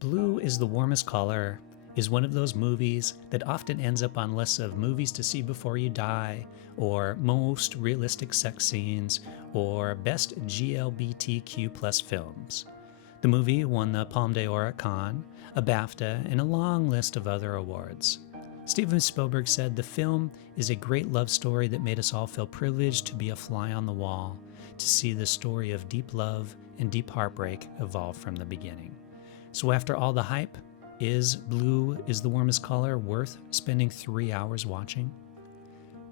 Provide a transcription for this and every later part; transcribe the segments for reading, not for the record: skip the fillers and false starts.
Blue is the Warmest Colour is one of those movies that often ends up on lists of movies to see before you die, or most realistic sex scenes, or best GLBTQ plus films. The movie won the Palme d'Or at Cannes, a BAFTA, and a long list of other awards. Steven Spielberg said the film is a great love story that made us all feel privileged to be a fly on the wall, to see the story of deep love and deep heartbreak evolve from the beginning. So after all the hype, is Blue is the Warmest Colour worth spending 3 hours watching?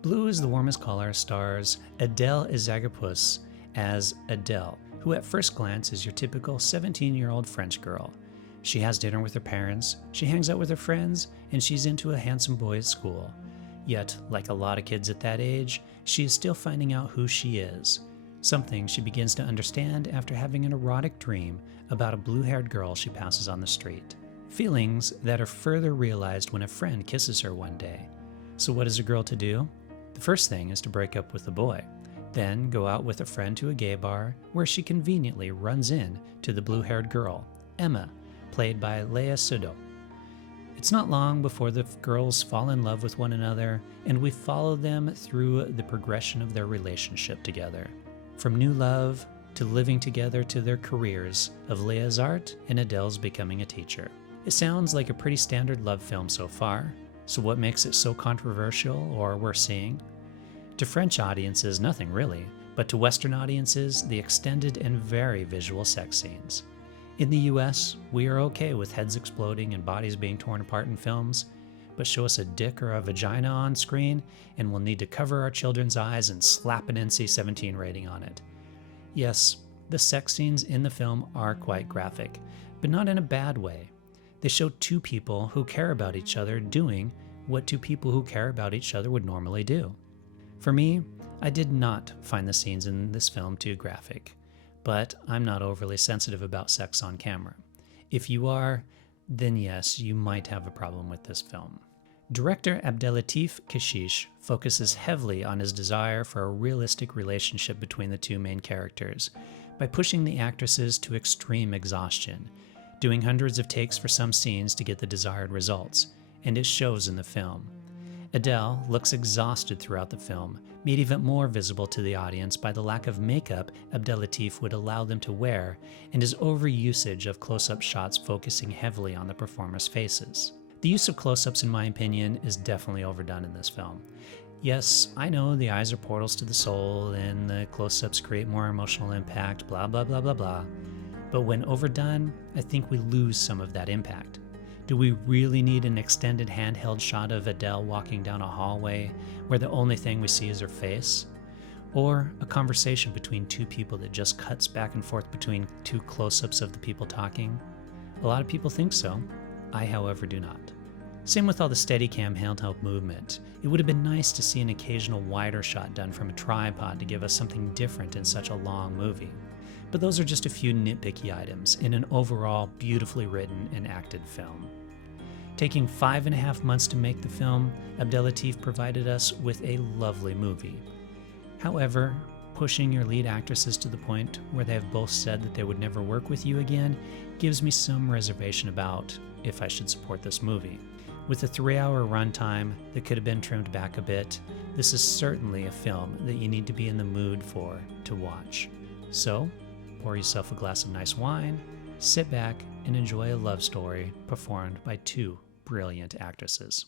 Blue is the Warmest Colour stars Adèle Exarchopoulos as Adèle, who at first glance is your typical 17-year-old French girl. She has dinner with her parents, she hangs out with her friends, and she's into a handsome boy at school. Yet, like a lot of kids at that age, she is still finding out who she is, something she begins to understand after having an erotic dream about a blue-haired girl she passes on the street. Feelings that are further realized when a friend kisses her one day. So what is a girl to do? The first thing is to break up with the boy, then go out with a friend to a gay bar where she conveniently runs in to the blue-haired girl, Emma, played by Léa Seydoux. It's not long before the girls fall in love with one another, and we follow them through the progression of their relationship together. From new love to living together to their careers of Léa's art and Adèle's becoming a teacher. It sounds like a pretty standard love film so far, so what makes it so controversial or worth seeing? To French audiences, nothing really, but to Western audiences, the extended and very visual sex scenes. In the US, we are okay with heads exploding and bodies being torn apart in films, but show us a dick or a vagina on screen and we'll need to cover our children's eyes and slap an NC-17 rating on it. Yes, the sex scenes in the film are quite graphic, but not in a bad way. They show two people who care about each other doing what two people who care about each other would normally do. For me, I did not find the scenes in this film too graphic, but I'm not overly sensitive about sex on camera. If you are, then yes, you might have a problem with this film. Director Abdellatif Kechiche focuses heavily on his desire for a realistic relationship between the two main characters by pushing the actresses to extreme exhaustion, doing hundreds of takes for some scenes to get the desired results, and it shows in the film. Adèle looks exhausted throughout the film, made even more visible to the audience by the lack of makeup Abdellatif would allow them to wear and his overusage of close-up shots focusing heavily on the performers' faces. The use of close-ups, in my opinion, is definitely overdone in this film. Yes, I know the eyes are portals to the soul and the close-ups create more emotional impact, blah blah blah blah blah, but when overdone, I think we lose some of that impact. Do we really need an extended handheld shot of Adèle walking down a hallway where the only thing we see is her face? Or a conversation between two people that just cuts back and forth between two close-ups of the people talking? A lot of people think so. I, however, do not. Same with all the Steadicam handheld movement. It would have been nice to see an occasional wider shot done from a tripod to give us something different in such a long movie. But those are just a few nitpicky items in an overall beautifully written and acted film. Taking 5.5 months to make the film, Abdellatif provided us with a lovely movie. However, pushing your lead actresses to the point where they have both said that they would never work with you again gives me some reservation about if I should support this movie. With a 3-hour runtime that could have been trimmed back a bit, this is certainly a film that you need to be in the mood for to watch. So, pour yourself a glass of nice wine, sit back, and enjoy a love story performed by two brilliant actresses.